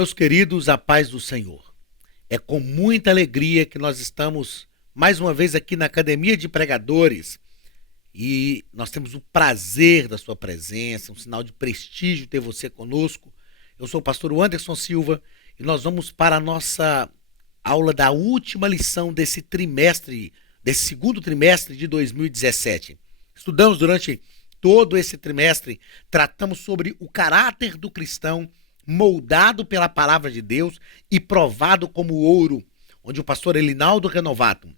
Meus queridos, a paz do Senhor. É com muita alegria que nós estamos mais uma vez aqui na Academia de Pregadores e nós temos o prazer da sua presença, um sinal de prestígio ter você conosco. Eu sou o pastor Anderson Silva e nós vamos para a nossa aula da última lição desse trimestre, desse segundo trimestre de 2017. Estudamos durante todo esse trimestre, tratamos sobre o caráter do cristão moldado pela palavra de Deus e provado como ouro, onde o pastor Elinaldo Renovato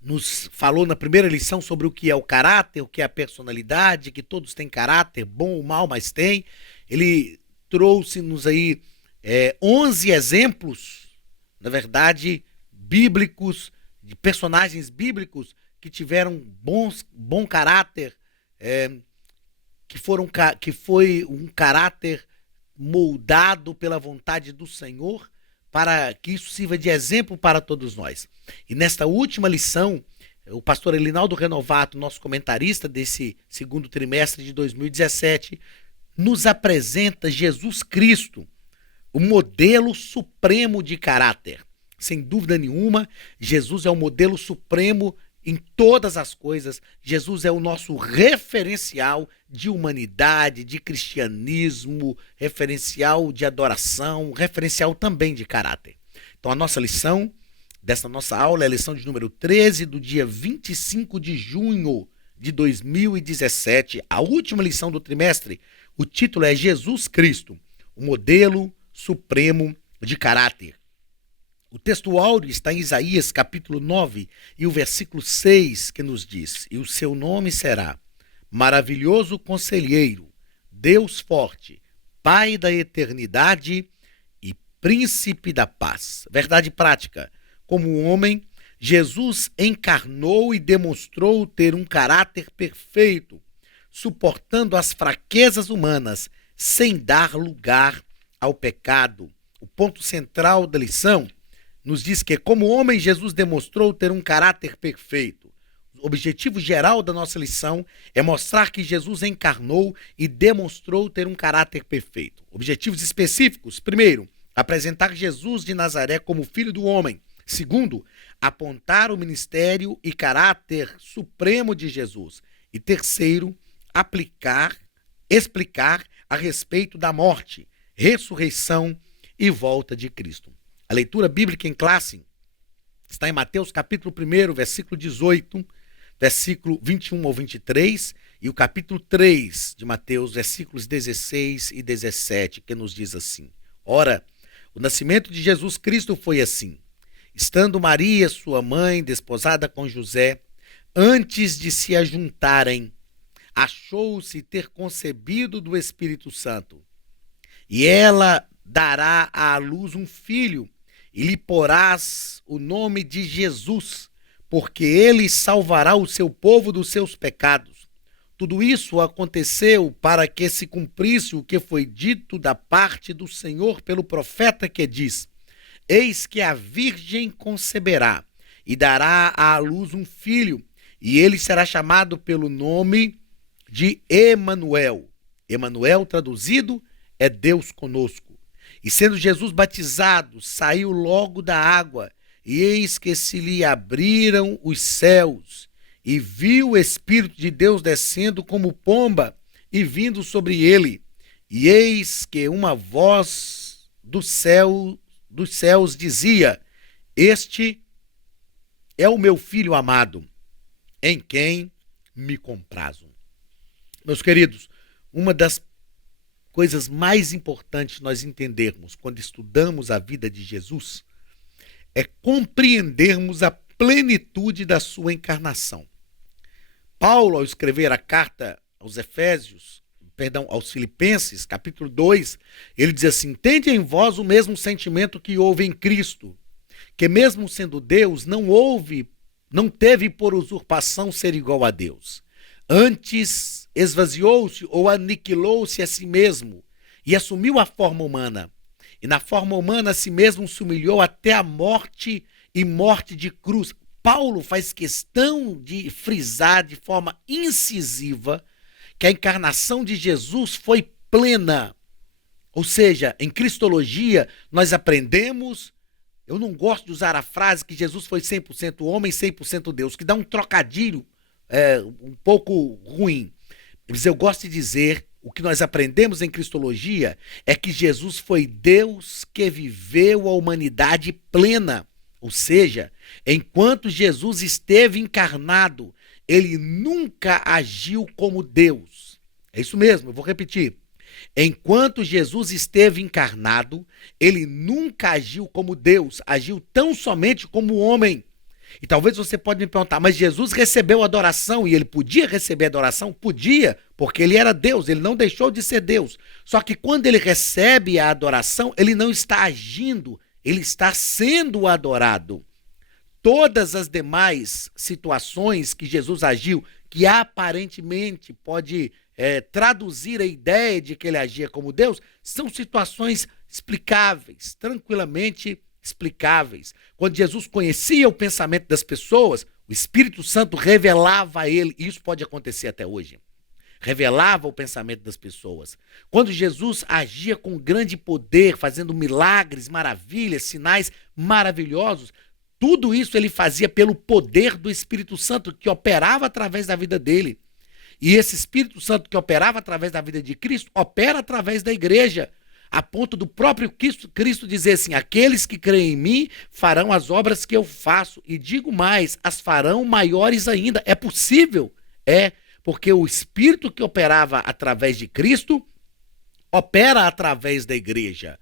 nos falou na primeira lição sobre o que é o caráter, o que é a personalidade, que todos têm caráter, bom ou mal, mas tem. Ele trouxe-nos aí 11 exemplos, na verdade, bíblicos, de personagens bíblicos que tiveram bom caráter, que foi um caráter moldado pela vontade do Senhor, para que isso sirva de exemplo para todos nós. E nesta última lição, o pastor Elinaldo Renovato, nosso comentarista desse segundo trimestre de 2017, nos apresenta Jesus Cristo, o modelo supremo de caráter. Sem dúvida nenhuma, Jesus é o modelo supremo em todas as coisas. Jesus é o nosso referencial de humanidade, de cristianismo, referencial de adoração, referencial também de caráter. Então a nossa lição dessa nossa aula é a lição de número 13 do dia 25 de junho de 2017, a última lição do trimestre. O título é Jesus Cristo, o modelo supremo de caráter. O texto áureo está em Isaías capítulo 9 e o versículo 6, que nos diz: "E o seu nome será Maravilhoso Conselheiro, Deus Forte, Pai da Eternidade e Príncipe da Paz." Verdade prática: como homem, Jesus encarnou e demonstrou ter um caráter perfeito, suportando as fraquezas humanas sem dar lugar ao pecado. O ponto central da lição nos diz que, como homem, Jesus demonstrou ter um caráter perfeito. O objetivo geral da nossa lição é mostrar que Jesus encarnou e demonstrou ter um caráter perfeito. Objetivos específicos: primeiro, apresentar Jesus de Nazaré como filho do homem. Segundo, apontar o ministério e caráter supremo de Jesus. E terceiro, explicar a respeito da morte, ressurreição e volta de Cristo. A leitura bíblica em classe está em Mateus capítulo 1, versículo 18, versículo 21 ao 23, e o capítulo 3 de Mateus, versículos 16 e 17, que nos diz assim: "Ora, o nascimento de Jesus Cristo foi assim. Estando Maria, sua mãe, desposada com José, antes de se ajuntarem, achou-se ter concebido do Espírito Santo. E ela dará à luz um filho, e lhe porás o nome de Jesus, porque ele salvará o seu povo dos seus pecados. Tudo isso aconteceu para que se cumprisse o que foi dito da parte do Senhor pelo profeta, que diz: Eis que a virgem conceberá e dará à luz um filho, e ele será chamado pelo nome de Emanuel." Emanuel, traduzido, é Deus conosco. "E sendo Jesus batizado, saiu logo da água, e eis que se lhe abriram os céus, e viu o Espírito de Deus descendo como pomba e vindo sobre ele. E eis que uma voz dos céus dizia: Este é o meu filho amado, em quem me comprazo." Meus queridos, uma das coisas mais importantes nós entendermos quando estudamos a vida de Jesus é compreendermos a plenitude da sua encarnação. Paulo, ao escrever a carta aos Filipenses, capítulo 2, ele diz assim: "Tende em vós o mesmo sentimento que houve em Cristo, que mesmo sendo Deus, não teve por usurpação ser igual a Deus. Antes esvaziou-se ou aniquilou-se a si mesmo e assumiu a forma humana. E na forma humana a si mesmo se humilhou até a morte e morte de cruz." Paulo faz questão de frisar de forma incisiva que a encarnação de Jesus foi plena. Ou seja, em cristologia, nós aprendemos. Eu não gosto de usar a frase que Jesus foi 100% homem, 100% Deus, que dá um trocadilho um pouco ruim. Mas eu gosto de dizer, o que nós aprendemos em cristologia é que Jesus foi Deus que viveu a humanidade plena. Ou seja, enquanto Jesus esteve encarnado, ele nunca agiu como Deus. É isso mesmo, eu vou repetir. Enquanto Jesus esteve encarnado, ele nunca agiu como Deus, agiu tão somente como homem. E talvez você pode me perguntar, mas Jesus recebeu adoração e ele podia receber adoração? Podia, porque ele era Deus, ele não deixou de ser Deus. Só que quando ele recebe a adoração, ele não está agindo, ele está sendo adorado. Todas as demais situações que Jesus agiu, que aparentemente pode traduzir a ideia de que ele agia como Deus, são situações explicáveis, tranquilamente explicáveis. Quando Jesus conhecia o pensamento das pessoas, o Espírito Santo revelava a ele, e isso pode acontecer até hoje, revelava o pensamento das pessoas. Quando Jesus agia com grande poder, fazendo milagres, maravilhas, sinais maravilhosos, tudo isso ele fazia pelo poder do Espírito Santo que operava através da vida dele. E esse Espírito Santo que operava através da vida de Cristo, opera através da igreja, a ponto do próprio Cristo dizer assim, aqueles que creem em mim farão as obras que eu faço, e digo mais, as farão maiores ainda. É possível? É, porque o Espírito que operava através de Cristo, opera através da igreja.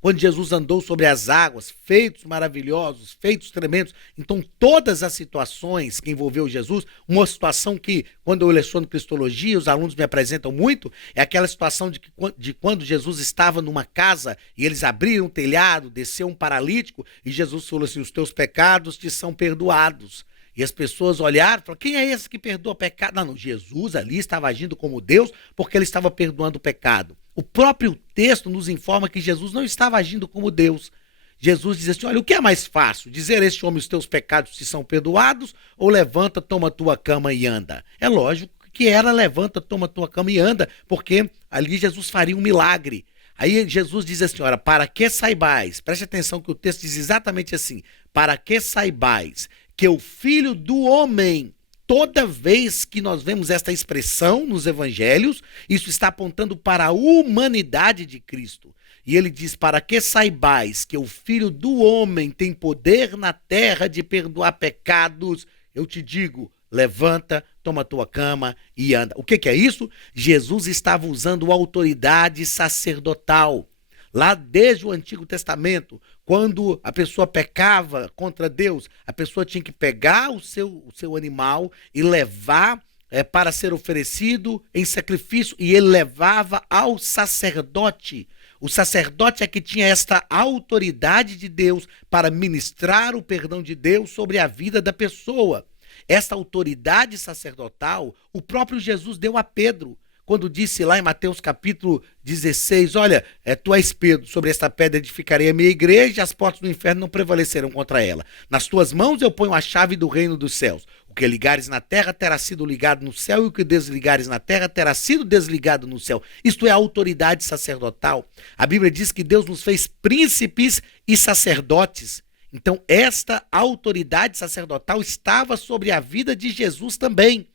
Quando Jesus andou sobre as águas, feitos maravilhosos, feitos tremendos, então todas as situações que envolveu Jesus, uma situação que, quando eu leciono cristologia, os alunos me apresentam muito, é aquela situação de quando Jesus estava numa casa e eles abriram o telhado, desceu um paralítico e Jesus falou assim, os teus pecados te são perdoados. E as pessoas olharam e falaram, quem é esse que perdoa pecado? Não, Jesus ali estava agindo como Deus porque ele estava perdoando o pecado. O próprio texto nos informa que Jesus não estava agindo como Deus. Jesus diz assim, olha, o que é mais fácil? Dizer a este homem os teus pecados te são perdoados ou levanta, toma tua cama e anda? É lógico que era levanta, toma tua cama e anda, porque ali Jesus faria um milagre. Aí Jesus diz assim, olha, para que saibais, preste atenção que o texto diz exatamente assim, para que saibais que o Filho do Homem, toda vez que nós vemos esta expressão nos evangelhos, isso está apontando para a humanidade de Cristo. E ele diz, para que saibais que o Filho do Homem tem poder na terra de perdoar pecados, eu te digo, levanta, toma tua cama e anda. O que é isso? Jesus estava usando autoridade sacerdotal. Lá desde o Antigo Testamento, quando a pessoa pecava contra Deus, a pessoa tinha que pegar o seu animal e levar para ser oferecido em sacrifício, e ele levava ao sacerdote. O sacerdote é que tinha esta autoridade de Deus para ministrar o perdão de Deus sobre a vida da pessoa. Esta autoridade sacerdotal, o próprio Jesus deu a Pedro, quando disse lá em Mateus capítulo 16, olha, tu és Pedro, sobre esta pedra edificarei a minha igreja, e as portas do inferno não prevalecerão contra ela. Nas tuas mãos eu ponho a chave do reino dos céus. O que ligares na terra terá sido ligado no céu, e o que desligares na terra terá sido desligado no céu. Isto é a autoridade sacerdotal. A Bíblia diz que Deus nos fez príncipes e sacerdotes. Então esta autoridade sacerdotal estava sobre a vida de Jesus também.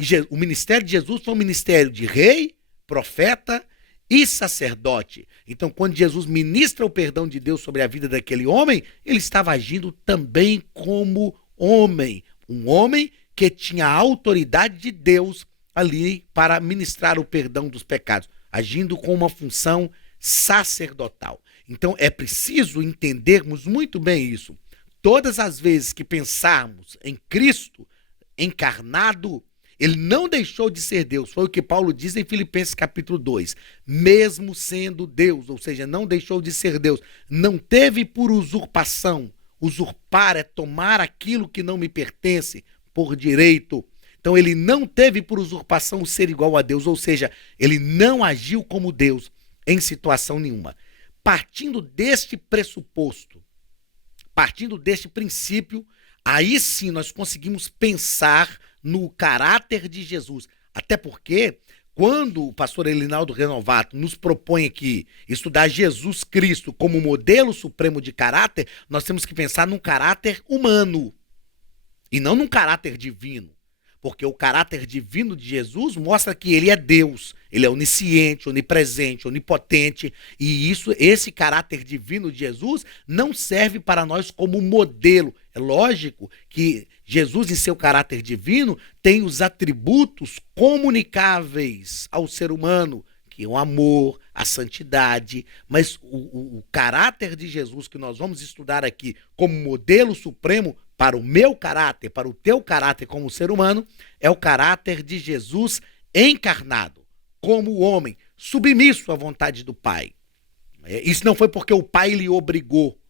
E o ministério de Jesus foi um ministério de rei, profeta e sacerdote. Então, quando Jesus ministra o perdão de Deus sobre a vida daquele homem, ele estava agindo também como homem. Um homem que tinha a autoridade de Deus ali para ministrar o perdão dos pecados, agindo com uma função sacerdotal. Então, é preciso entendermos muito bem isso. Todas as vezes que pensarmos em Cristo encarnado, ele não deixou de ser Deus, foi o que Paulo diz em Filipenses capítulo 2. Mesmo sendo Deus, ou seja, não deixou de ser Deus, não teve por usurpação. Usurpar é tomar aquilo que não me pertence por direito. Então ele não teve por usurpação o ser igual a Deus, ou seja, ele não agiu como Deus em situação nenhuma. Partindo deste pressuposto, partindo deste princípio, aí sim nós conseguimos pensar no caráter de Jesus. Até porque, quando o pastor Elinaldo Renovato nos propõe aqui estudar Jesus Cristo como modelo supremo de caráter, nós temos que pensar num caráter humano e não num caráter divino. Porque o caráter divino de Jesus mostra que ele é Deus, ele é onisciente, onipresente, onipotente, e esse caráter divino de Jesus não serve para nós como modelo. É lógico que Jesus, em seu caráter divino, tem os atributos comunicáveis ao ser humano, que é o amor, a santidade, mas o caráter de Jesus que nós vamos estudar aqui como modelo supremo para o meu caráter, para o teu caráter como ser humano, é o caráter de Jesus encarnado, como homem, submisso à vontade do Pai. Isso não foi porque o Pai lhe obrigou,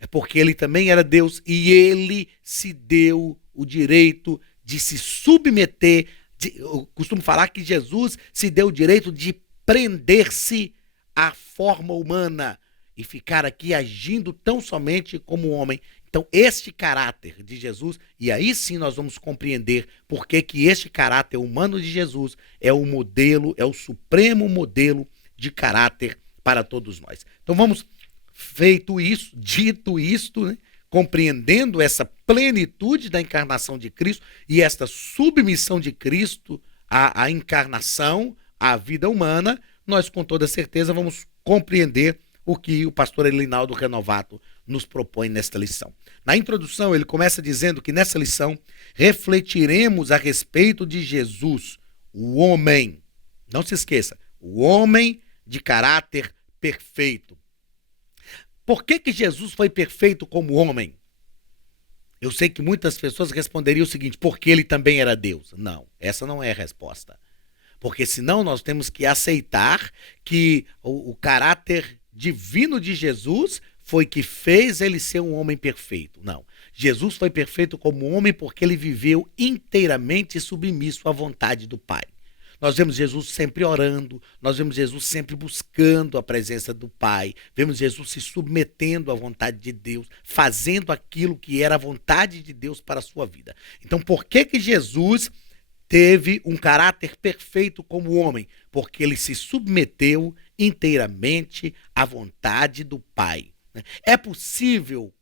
é porque ele também era Deus e ele se deu o direito de se submeter. Eu costumo falar que Jesus se deu o direito de prender-se à forma humana e ficar aqui agindo tão somente como homem. Então, este caráter de Jesus, e aí sim nós vamos compreender por que este caráter humano de Jesus é o modelo, é o supremo modelo de caráter para todos nós. Então vamos, feito isso, dito isto, né, compreendendo essa plenitude da encarnação de Cristo e esta submissão de Cristo à encarnação, à vida humana, nós com toda certeza vamos compreender o que o pastor Elinaldo Renovato nos propõe nesta lição. Na introdução, ele começa dizendo que nessa lição refletiremos a respeito de Jesus, o homem. Não se esqueça, o homem de caráter perfeito. Por que Jesus foi perfeito como homem? Eu sei que muitas pessoas responderiam o seguinte, porque ele também era Deus. Não, essa não é a resposta. Porque senão nós temos que aceitar que o caráter divino de Jesus foi que fez ele ser um homem perfeito. Não. Jesus foi perfeito como homem porque ele viveu inteiramente submisso à vontade do Pai. Nós vemos Jesus sempre orando, nós vemos Jesus sempre buscando a presença do Pai, vemos Jesus se submetendo à vontade de Deus, fazendo aquilo que era a vontade de Deus para a sua vida. Então, por que Jesus teve um caráter perfeito como homem? Porque ele se submeteu inteiramente à vontade do Pai. É possível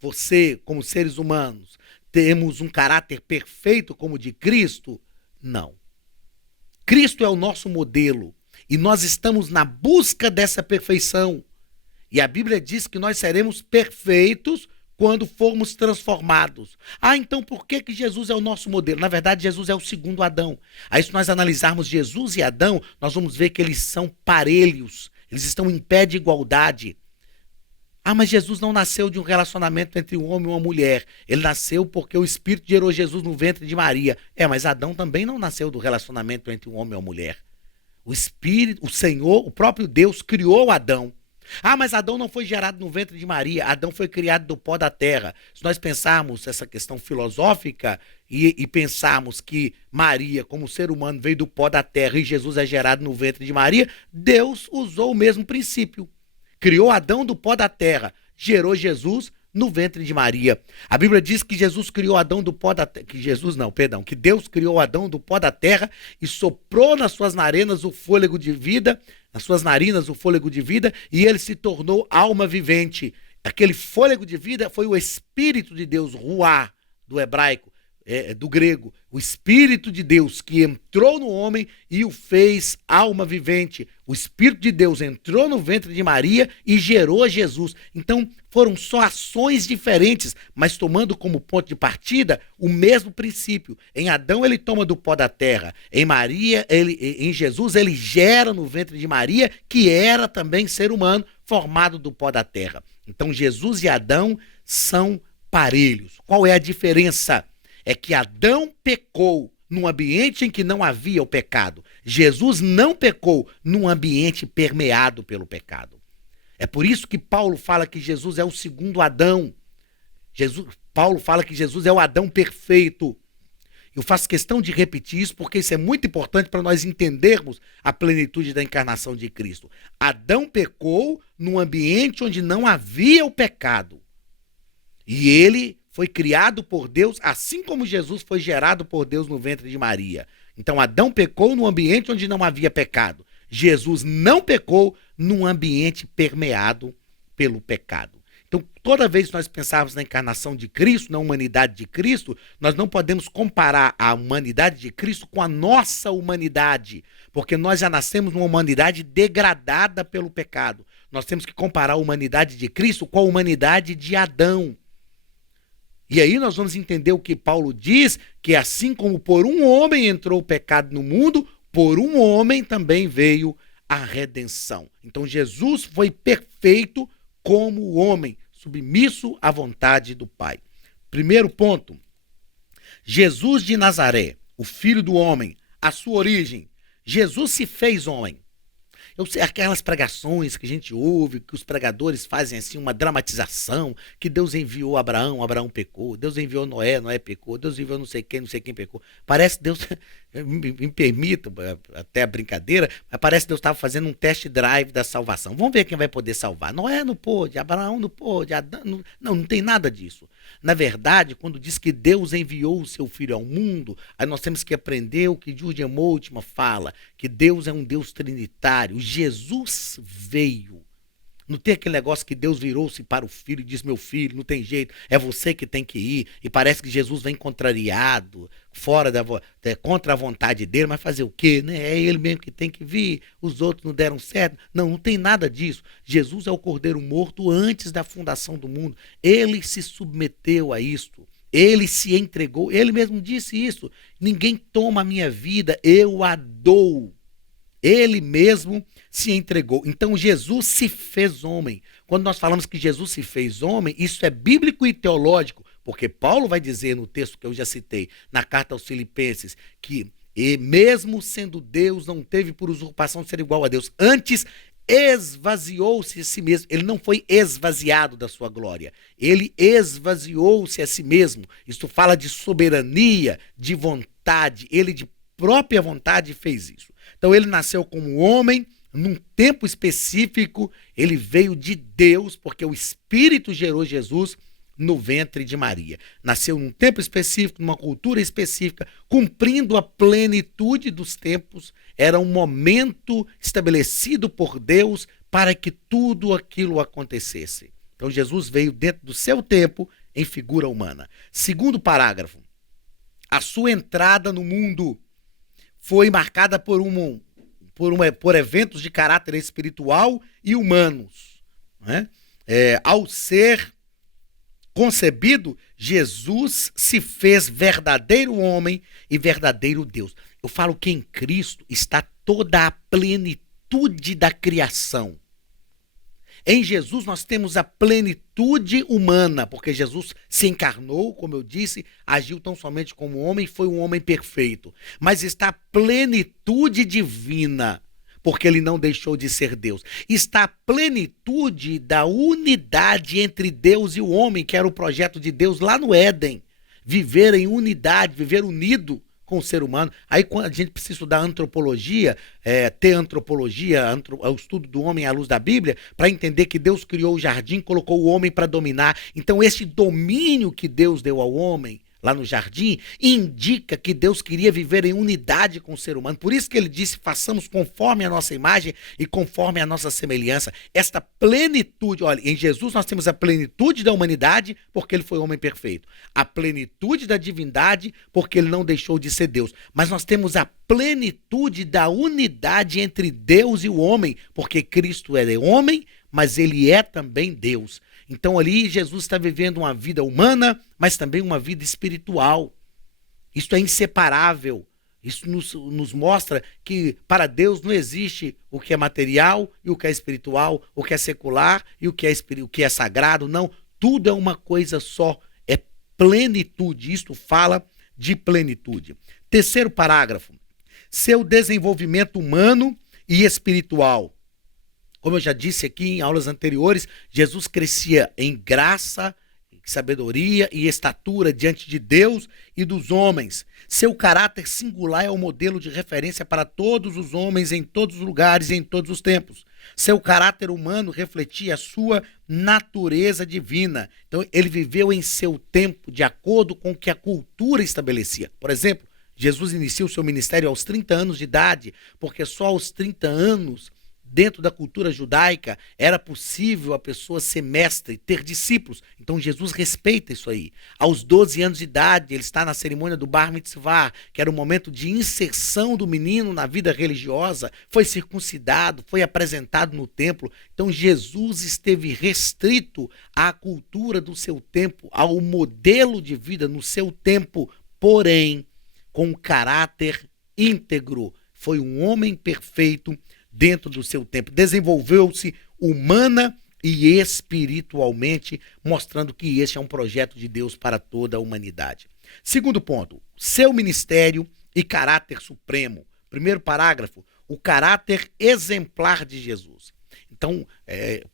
você, como seres humanos, termos um caráter perfeito como o de Cristo? Não. Cristo é o nosso modelo e nós estamos na busca dessa perfeição. E a Bíblia diz que nós seremos perfeitos quando formos transformados. Então por que Jesus é o nosso modelo? Na verdade, Jesus é o segundo Adão. Aí se nós analisarmos Jesus e Adão, nós vamos ver que eles são parelhos, eles estão em pé de igualdade. Mas Jesus não nasceu de um relacionamento entre um homem e uma mulher. Ele nasceu porque o Espírito gerou Jesus no ventre de Maria. Mas Adão também não nasceu do relacionamento entre um homem e uma mulher. O Espírito, o Senhor, o próprio Deus criou Adão. Mas Adão não foi gerado no ventre de Maria. Adão foi criado do pó da terra. Se nós pensarmos essa questão filosófica e pensarmos que Maria, como ser humano, veio do pó da terra e Jesus é gerado no ventre de Maria, Deus usou o mesmo princípio. Criou Adão do pó da terra, gerou Jesus no ventre de Maria. A Bíblia diz que Jesus criou Adão do pó da terra, que Deus criou Adão do pó da terra e soprou nas suas narinas o fôlego de vida, e ele se tornou alma vivente. Aquele fôlego de vida foi o Espírito de Deus, ruá, do hebraico, do grego, o Espírito de Deus que entrou no homem e o fez alma vivente. O Espírito de Deus entrou no ventre de Maria e gerou Jesus. Então foram só ações diferentes, mas tomando como ponto de partida o mesmo princípio. Em Adão ele toma do pó da terra, em Jesus ele gera no ventre de Maria, que era também ser humano formado do pó da terra. Então Jesus e Adão são parelhos. Qual é a diferença? É que Adão pecou num ambiente em que não havia o pecado. Jesus não pecou num ambiente permeado pelo pecado. É por isso que Paulo fala que Jesus é o segundo Adão. Paulo fala que Jesus é o Adão perfeito. Eu faço questão de repetir isso porque isso é muito importante para nós entendermos a plenitude da encarnação de Cristo. Adão pecou num ambiente onde não havia o pecado. E ele foi criado por Deus, assim como Jesus foi gerado por Deus no ventre de Maria. Então Adão pecou num ambiente onde não havia pecado. Jesus não pecou num ambiente permeado pelo pecado. Então, toda vez que nós pensarmos na encarnação de Cristo, na humanidade de Cristo, nós não podemos comparar a humanidade de Cristo com a nossa humanidade, porque nós já nascemos numa humanidade degradada pelo pecado. Nós temos que comparar a humanidade de Cristo com a humanidade de Adão. E aí nós vamos entender o que Paulo diz, que assim como por um homem entrou o pecado no mundo, por um homem também veio a redenção. Então Jesus foi perfeito como homem, submisso à vontade do Pai. Primeiro ponto, Jesus de Nazaré, o Filho do homem, a sua origem. Jesus se fez homem. Eu sei, aquelas pregações que a gente ouve, que os pregadores fazem assim uma dramatização, que Deus enviou Abraão, Abraão pecou, Deus enviou Noé, Noé pecou, Deus enviou não sei quem pecou. Parece Deus, me permita até a brincadeira, mas parece que Deus estava fazendo um test drive da salvação. Vamos ver quem vai poder salvar. Noé não pôde, Abraão não pôde, Adão não tem nada disso. Na verdade, quando diz que Deus enviou o seu Filho ao mundo, aí nós temos que aprender o que Jürgen Moltmann fala, que Deus é um Deus trinitário. Jesus veio. Não tem aquele negócio que Deus virou-se para o filho e diz, meu filho, não tem jeito, é você que tem que ir. E parece que Jesus vem contrariado, contra a vontade dele, mas fazer o quê? Né? É ele mesmo que tem que vir, os outros não deram certo. Não, não tem nada disso. Jesus é o Cordeiro morto antes da fundação do mundo. Ele se submeteu a isto. Ele se entregou, ele mesmo disse isso. Ninguém toma a minha vida, eu a dou. Ele mesmo se entregou. Então Jesus se fez homem. Quando nós falamos que Jesus se fez homem, isso é bíblico e teológico, porque Paulo vai dizer no texto que eu já citei, na carta aos Filipenses, que mesmo sendo Deus, não teve por usurpação de ser igual a Deus. Antes, esvaziou-se a si mesmo. Ele não foi esvaziado da sua glória. Ele esvaziou-se a si mesmo. Isso fala de soberania, de vontade. Ele de própria vontade fez isso. Então ele nasceu como homem, num tempo específico, ele veio de Deus, porque o Espírito gerou Jesus no ventre de Maria. Nasceu num tempo específico, numa cultura específica, cumprindo a plenitude dos tempos. Era um momento estabelecido por Deus para que tudo aquilo acontecesse. Então Jesus veio dentro do seu tempo em figura humana. Segundo parágrafo, a sua entrada no mundo foi marcada por eventos de caráter espiritual e humanos. Né? Ao ser concebido, Jesus se fez verdadeiro homem e verdadeiro Deus. Eu falo que em Cristo está toda a plenitude da criação. Em Jesus nós temos a plenitude humana, porque Jesus se encarnou, como eu disse, agiu tão somente como homem, foi um homem perfeito. Mas está a plenitude divina, porque ele não deixou de ser Deus. Está a plenitude da unidade entre Deus e o homem, que era o projeto de Deus lá no Éden. Viver em unidade, viver unido com o ser humano. Aí quando a gente precisa estudar antropologia, o estudo do homem à luz da Bíblia, para entender que Deus criou o jardim, colocou o homem para dominar. Então esse domínio que Deus deu ao homem lá no jardim, indica que Deus queria viver em unidade com o ser humano. Por isso que ele disse, façamos conforme a nossa imagem e conforme a nossa semelhança. Esta plenitude, olha, em Jesus nós temos a plenitude da humanidade, porque ele foi homem perfeito. A plenitude da divindade, porque ele não deixou de ser Deus. Mas nós temos a plenitude da unidade entre Deus e o homem, porque Cristo é homem, mas ele é também Deus. Então ali Jesus está vivendo uma vida humana, mas também uma vida espiritual. Isso é inseparável. Isso nos mostra que para Deus não existe o que é material e o que é espiritual, o que é secular e o que é sagrado. Não, tudo é uma coisa só. É plenitude. Isto fala de plenitude. Terceiro parágrafo. Seu desenvolvimento humano e espiritual. Como eu já disse aqui em aulas anteriores, Jesus crescia em graça, sabedoria e estatura diante de Deus e dos homens. Seu caráter singular é o modelo de referência para todos os homens em todos os lugares e em todos os tempos. Seu caráter humano refletia a sua natureza divina. Então, ele viveu em seu tempo de acordo com o que a cultura estabelecia. Por exemplo, Jesus inicia o seu ministério aos 30 anos de idade, porque só aos 30 anos, dentro da cultura judaica, era possível a pessoa ser mestre, ter discípulos. Então Jesus respeita isso aí. Aos 12 anos de idade, ele está na cerimônia do Bar Mitzvah, que era o momento de inserção do menino na vida religiosa, foi circuncidado, foi apresentado no templo. Então Jesus esteve restrito à cultura do seu tempo, ao modelo de vida no seu tempo, porém, com caráter íntegro. Foi um homem perfeito dentro do seu tempo. Desenvolveu-se humana e espiritualmente, mostrando que esse é um projeto de Deus para toda a humanidade. Segundo ponto, seu ministério e caráter supremo. Primeiro parágrafo, o caráter exemplar de Jesus. Então,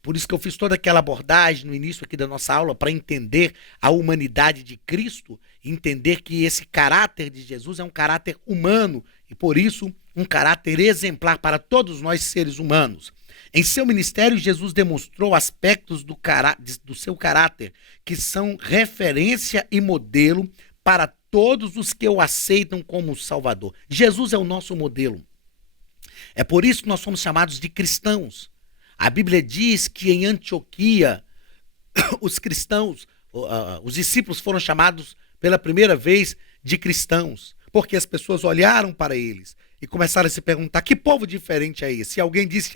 por isso que eu fiz toda aquela abordagem no início aqui da nossa aula, para entender a humanidade de Cristo, entender que esse caráter de Jesus é um caráter humano e, por isso, um caráter exemplar para todos nós seres humanos. Em seu ministério, Jesus demonstrou aspectos do seu caráter que são referência e modelo para todos os que o aceitam como Salvador. Jesus é o nosso modelo. É por isso que nós somos chamados de cristãos. A Bíblia diz que em Antioquia, os cristãos, os discípulos foram chamados pela primeira vez de cristãos, porque as pessoas olharam para eles e começaram a se perguntar: que povo diferente é esse? E alguém disse: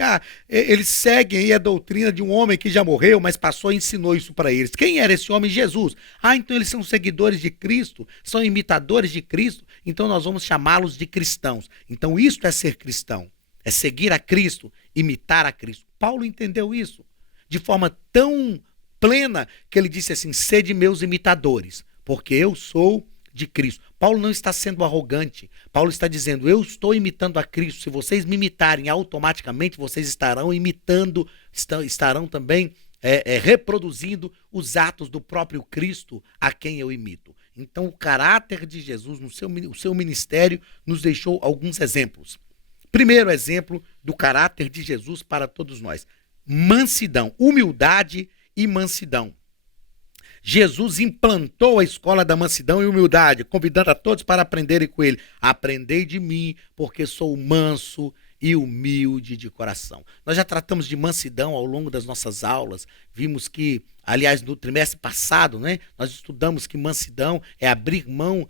eles seguem aí a doutrina de um homem que já morreu, mas passou e ensinou isso para eles. Quem era esse homem? Jesus. Então eles são seguidores de Cristo, são imitadores de Cristo, então nós vamos chamá-los de cristãos. Então isto é ser cristão, é seguir a Cristo, imitar a Cristo. Paulo entendeu isso de forma tão plena que ele disse assim: sede meus imitadores, porque eu sou de Cristo. Paulo não está sendo arrogante. Paulo está dizendo: eu estou imitando a Cristo. Se vocês me imitarem, automaticamente vocês estarão imitando, estarão também reproduzindo os atos do próprio Cristo a quem eu imito. Então, o caráter de Jesus no seu ministério nos deixou alguns exemplos. Primeiro exemplo do caráter de Jesus para todos nós: mansidão, humildade e mansidão. Jesus implantou a escola da mansidão e humildade, convidando a todos para aprenderem com ele. Aprendei de mim, porque sou manso e humilde de coração. Nós já tratamos de mansidão ao longo das nossas aulas. Vimos que, aliás, no trimestre passado, né, nós estudamos que mansidão é abrir mão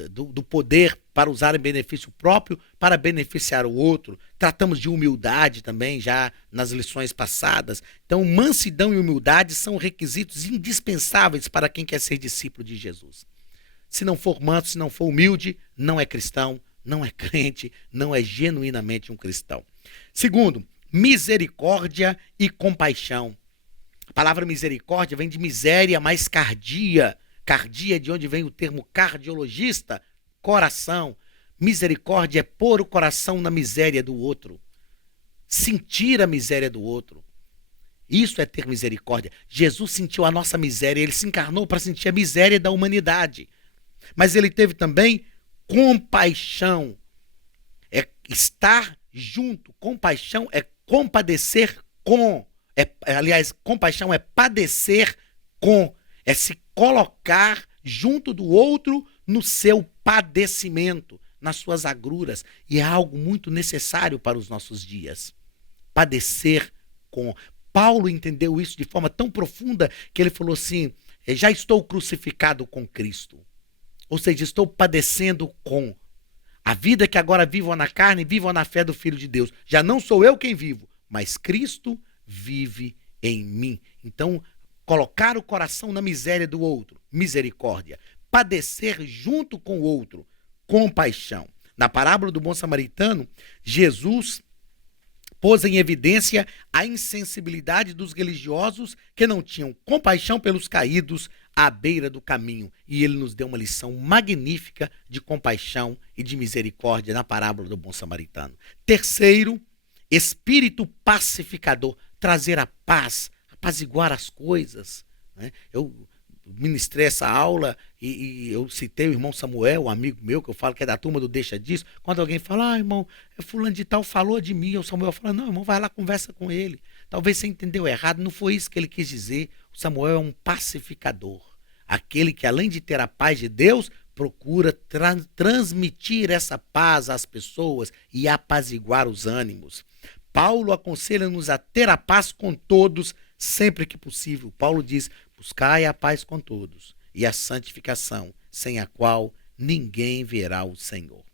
do poder para usar em benefício próprio, para beneficiar o outro. Tratamos de humildade também já nas lições passadas. Então, mansidão e humildade são requisitos indispensáveis para quem quer ser discípulo de Jesus. Se não for manso, se não for humilde, não é cristão, não é crente, não é genuinamente um cristão. Segundo, misericórdia e compaixão. A palavra misericórdia vem de miséria mais cardia. Cardia, de onde vem o termo cardiologista, coração. Misericórdia é pôr o coração na miséria do outro. Sentir a miséria do outro. Isso é ter misericórdia. Jesus sentiu a nossa miséria, ele se encarnou para sentir a miséria da humanidade. Mas ele teve também compaixão. É estar junto. Compaixão é compadecer com. Aliás, compaixão é padecer com. É se colocar junto do outro no seu padecimento, nas suas agruras. E é algo muito necessário para os nossos dias. Padecer com. Paulo entendeu isso de forma tão profunda que ele falou assim: já estou crucificado com Cristo. Ou seja, estou padecendo com. A vida que agora vivo na carne, vivo na fé do Filho de Deus. Já não sou eu quem vivo, mas Cristo vive em mim. Então, colocar o coração na miséria do outro, misericórdia. Padecer junto com o outro, compaixão. Na parábola do bom samaritano, Jesus pôs em evidência a insensibilidade dos religiosos que não tinham compaixão pelos caídos à beira do caminho. E ele nos deu uma lição magnífica de compaixão e de misericórdia na parábola do bom samaritano. Terceiro, espírito pacificador, trazer a paz, apaziguar as coisas. Né? Eu ministrei essa aula e eu citei o irmão Samuel, um amigo meu, que eu falo que é da turma do Deixa Disso. Quando alguém fala: irmão, fulano de tal falou de mim, o Samuel fala: não, irmão, vai lá, conversa com ele. Talvez você entendeu errado, não foi isso que ele quis dizer. O Samuel é um pacificador, aquele que, além de ter a paz de Deus, procura transmitir essa paz às pessoas e apaziguar os ânimos. Paulo aconselha-nos a ter a paz com todos sempre que possível. Paulo diz: buscai a paz com todos e a santificação, sem a qual ninguém verá o Senhor.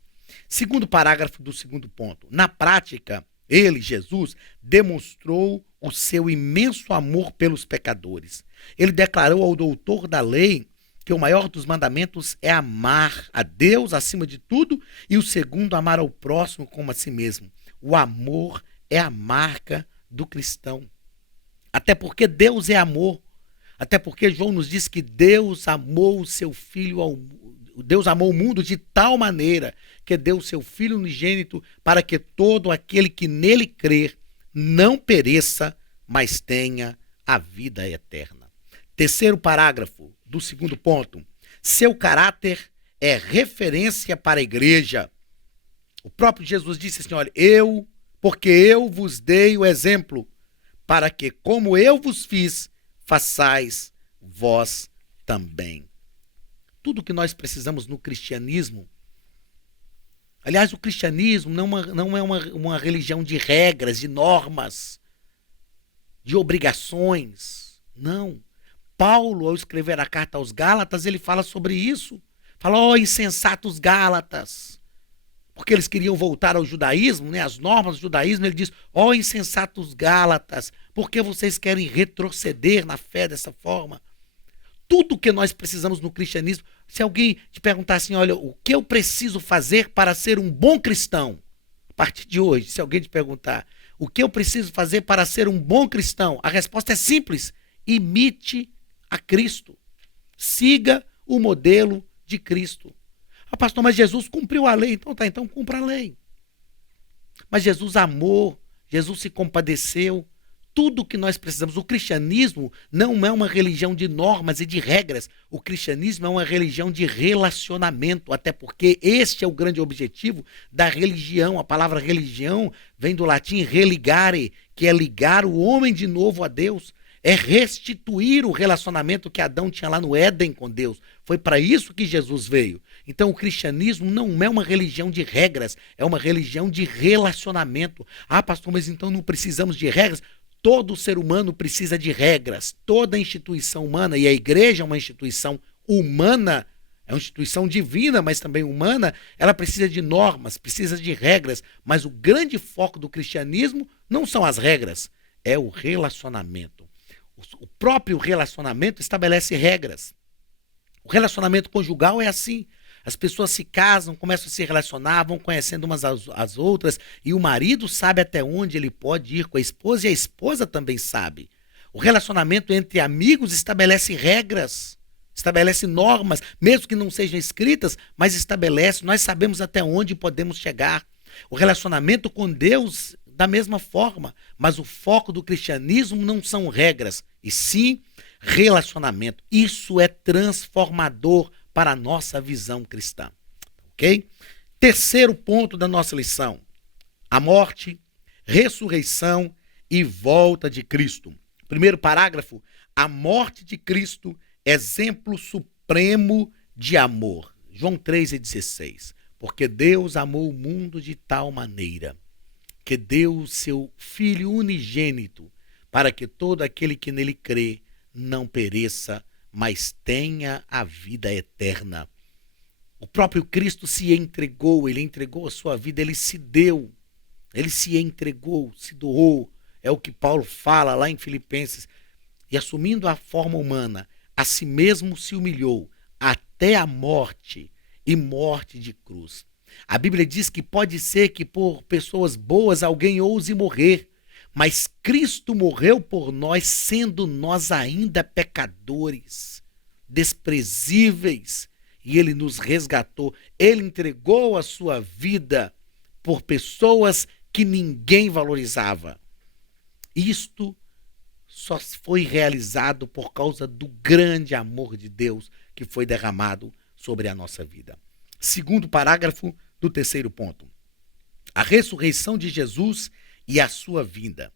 Segundo parágrafo do segundo ponto. Na prática, ele, Jesus, demonstrou o seu imenso amor pelos pecadores. Ele declarou ao doutor da lei que o maior dos mandamentos é amar a Deus acima de tudo e o segundo, amar ao próximo como a si mesmo. O amor é a marca do cristão. Até porque Deus é amor. Até porque João nos diz que Deus amou o seu filho ao mundo. Deus amou o mundo de tal maneira que deu o seu Filho unigênito para que todo aquele que nele crer não pereça, mas tenha a vida eterna. Terceiro parágrafo do segundo ponto. Seu caráter é referência para a igreja. O próprio Jesus disse assim, olha, porque eu vos dei o exemplo, para que, como eu vos fiz, façais vós também. Tudo que nós precisamos no cristianismo. Aliás, o cristianismo não é uma religião de regras, de normas, de obrigações. Não. Paulo, ao escrever a carta aos Gálatas, ele fala sobre isso. Fala, ó, insensatos Gálatas. Porque eles queriam voltar ao judaísmo, né, às normas do judaísmo. Ele diz, ó, insensatos Gálatas, por que vocês querem retroceder na fé dessa forma? Tudo que nós precisamos no cristianismo, se alguém te perguntar assim, olha, o que eu preciso fazer para ser um bom cristão? A partir de hoje, se alguém te perguntar, o que eu preciso fazer para ser um bom cristão? A resposta é simples, imite a Cristo. Siga o modelo de Cristo. Ah, pastor, mas Jesus cumpriu a lei. Então tá, então cumpra a lei. Mas Jesus amou, Jesus se compadeceu. Tudo o que nós precisamos. O cristianismo não é uma religião de normas e de regras. O cristianismo é uma religião de relacionamento, até porque este é o grande objetivo da religião. A palavra religião vem do latim religare, que é ligar o homem de novo a Deus. É restituir o relacionamento que Adão tinha lá no Éden com Deus. Foi para isso que Jesus veio. Então o cristianismo não é uma religião de regras, é uma religião de relacionamento. Ah, pastor, mas então não precisamos de regras? Todo ser humano precisa de regras. Toda instituição humana, e a igreja é uma instituição humana, é uma instituição divina, mas também humana, ela precisa de normas, precisa de regras. Mas o grande foco do cristianismo não são as regras, é o relacionamento. O próprio relacionamento estabelece regras. O relacionamento conjugal é assim. As pessoas se casam, começam a se relacionar, vão conhecendo umas às outras, e o marido sabe até onde ele pode ir com a esposa, e a esposa também sabe. O relacionamento entre amigos estabelece regras, estabelece normas, mesmo que não sejam escritas, mas estabelece, nós sabemos até onde podemos chegar. O relacionamento com Deus, da mesma forma, mas o foco do cristianismo não são regras, e sim relacionamento. Isso é transformador para a nossa visão cristã, ok? Terceiro ponto da nossa lição, a morte, ressurreição e volta de Cristo. Primeiro parágrafo, a morte de Cristo, exemplo supremo de amor. João 3,16, porque Deus amou o mundo de tal maneira que deu o seu Filho unigênito para que todo aquele que nele crê não pereça, mas tenha a vida eterna. O próprio Cristo se entregou, ele entregou a sua vida, ele se deu, ele se entregou, se doou. É o que Paulo fala lá em Filipenses. E assumindo a forma humana, a si mesmo se humilhou até a morte e morte de cruz. A Bíblia diz que pode ser que por pessoas boas alguém ouse morrer, mas Cristo morreu por nós, sendo nós ainda pecadores, desprezíveis, e ele nos resgatou. Ele entregou a sua vida por pessoas que ninguém valorizava. Isto só foi realizado por causa do grande amor de Deus que foi derramado sobre a nossa vida. Segundo parágrafo do terceiro ponto. A ressurreição de Jesus e a sua vinda.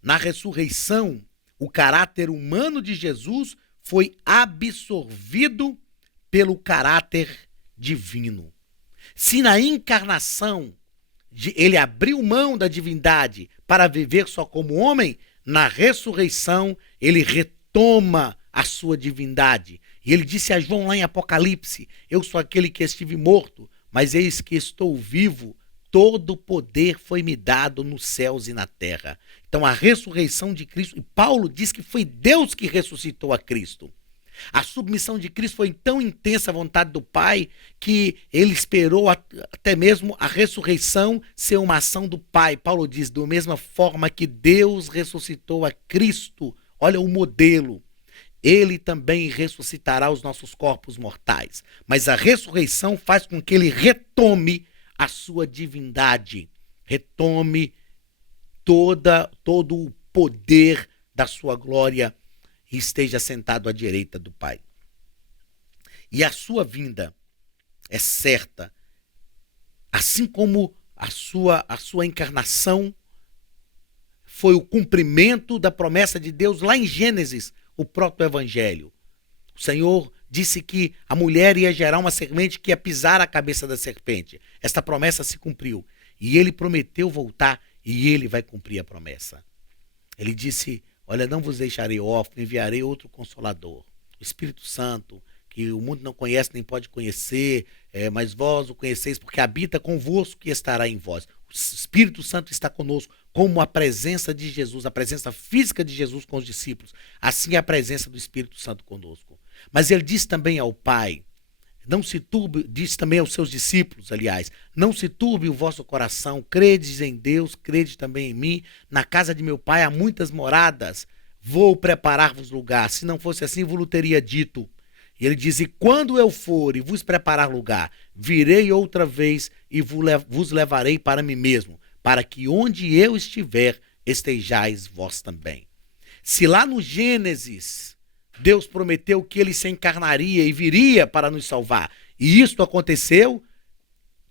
Na ressurreição, o caráter humano de Jesus foi absorvido pelo caráter divino. Se na encarnação ele abriu mão da divindade para viver só como homem, na ressurreição ele retoma a sua divindade. E ele disse a João lá em Apocalipse: eu sou aquele que estive morto, mas eis que estou vivo, todo o poder foi-me dado nos céus e na terra. Então a ressurreição de Cristo, e Paulo diz que foi Deus que ressuscitou a Cristo. A submissão de Cristo foi tão intensa à vontade do Pai que ele esperou até mesmo a ressurreição ser uma ação do Pai. Paulo diz, da mesma forma que Deus ressuscitou a Cristo, olha o modelo, ele também ressuscitará os nossos corpos mortais. Mas a ressurreição faz com que ele retome a sua divindade, retome todo o poder da sua glória e esteja sentado à direita do Pai. E a sua vinda é certa, assim como a sua encarnação foi o cumprimento da promessa de Deus lá em Gênesis, o proto-evangelho. O Senhor disse que a mulher ia gerar uma serpente que ia pisar a cabeça da serpente. Esta promessa se cumpriu. E ele prometeu voltar e ele vai cumprir a promessa. Ele disse: olha, não vos deixarei órfão, enviarei outro Consolador, o Espírito Santo, que o mundo não conhece nem pode conhecer, mas vós o conheceis porque habita convosco e estará em vós. O Espírito Santo está conosco, como a presença de Jesus, a presença física de Jesus com os discípulos, assim é a presença do Espírito Santo conosco. Mas ele diz também ao Pai, não se turbe, diz também aos seus discípulos, aliás, não se turbe o vosso coração, credes em Deus, credes também em mim, na casa de meu Pai há muitas moradas, vou preparar-vos lugar, se não fosse assim, vos teria dito. E ele diz, e quando eu for e vos preparar lugar, virei outra vez e vos levarei para mim mesmo, para que onde eu estiver, estejais vós também. Se lá no Gênesis, Deus prometeu que ele se encarnaria e viria para nos salvar, e isto aconteceu,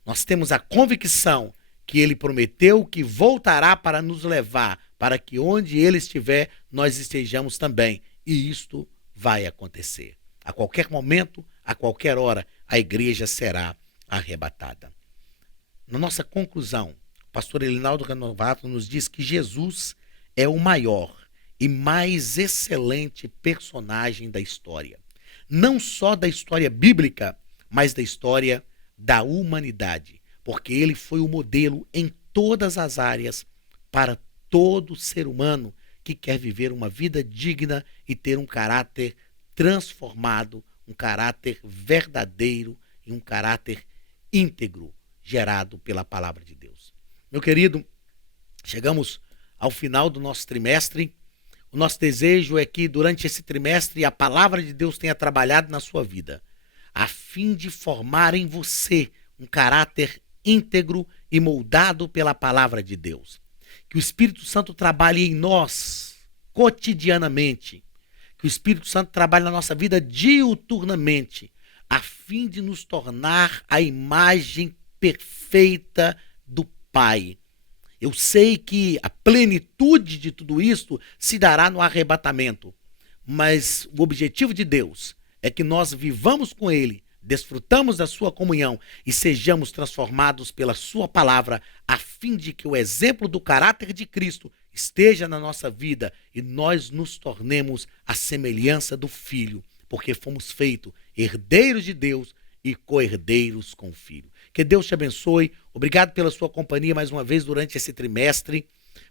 nós temos a convicção que ele prometeu que voltará para nos levar, para que onde ele estiver, nós estejamos também. E isto vai acontecer. A qualquer momento, a qualquer hora, a igreja será arrebatada. Na nossa conclusão, o pastor Elinaldo Renovato nos diz que Jesus é o maior e mais excelente personagem da história. Não só da história bíblica, mas da história da humanidade. Porque ele foi o modelo em todas as áreas para todo ser humano que quer viver uma vida digna e ter um caráter transformado, um caráter verdadeiro e um caráter íntegro, gerado pela palavra de Deus. Meu querido, chegamos ao final do nosso trimestre. O nosso desejo é que durante esse trimestre a palavra de Deus tenha trabalhado na sua vida, a fim de formar em você um caráter íntegro e moldado pela palavra de Deus. Que o Espírito Santo trabalhe em nós cotidianamente, que o Espírito Santo trabalhe na nossa vida diuturnamente, a fim de nos tornar a imagem perfeita do Pai. Eu sei que a plenitude de tudo isto se dará no arrebatamento, mas o objetivo de Deus é que nós vivamos com Ele, desfrutamos da sua comunhão e sejamos transformados pela sua palavra, a fim de que o exemplo do caráter de Cristo esteja na nossa vida e nós nos tornemos a semelhança do Filho, porque fomos feitos herdeiros de Deus e co-herdeiros com o Filho. Que Deus te abençoe. Obrigado pela sua companhia mais uma vez durante esse trimestre.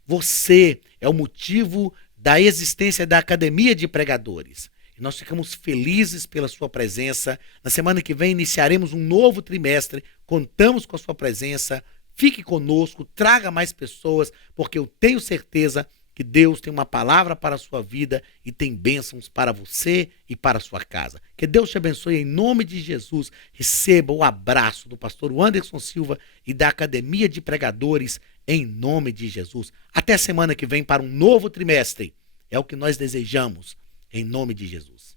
Você é o motivo da existência da Academia de Pregadores. E nós ficamos felizes pela sua presença. Na semana que vem iniciaremos um novo trimestre. Contamos com a sua presença. Fique conosco, traga mais pessoas, porque eu tenho certeza que Deus tem uma palavra para a sua vida e tem bênçãos para você e para a sua casa. Que Deus te abençoe em nome de Jesus. Receba o abraço do pastor Anderson Silva e da Academia de Pregadores em nome de Jesus. Até a semana que vem para um novo trimestre. É o que nós desejamos em nome de Jesus.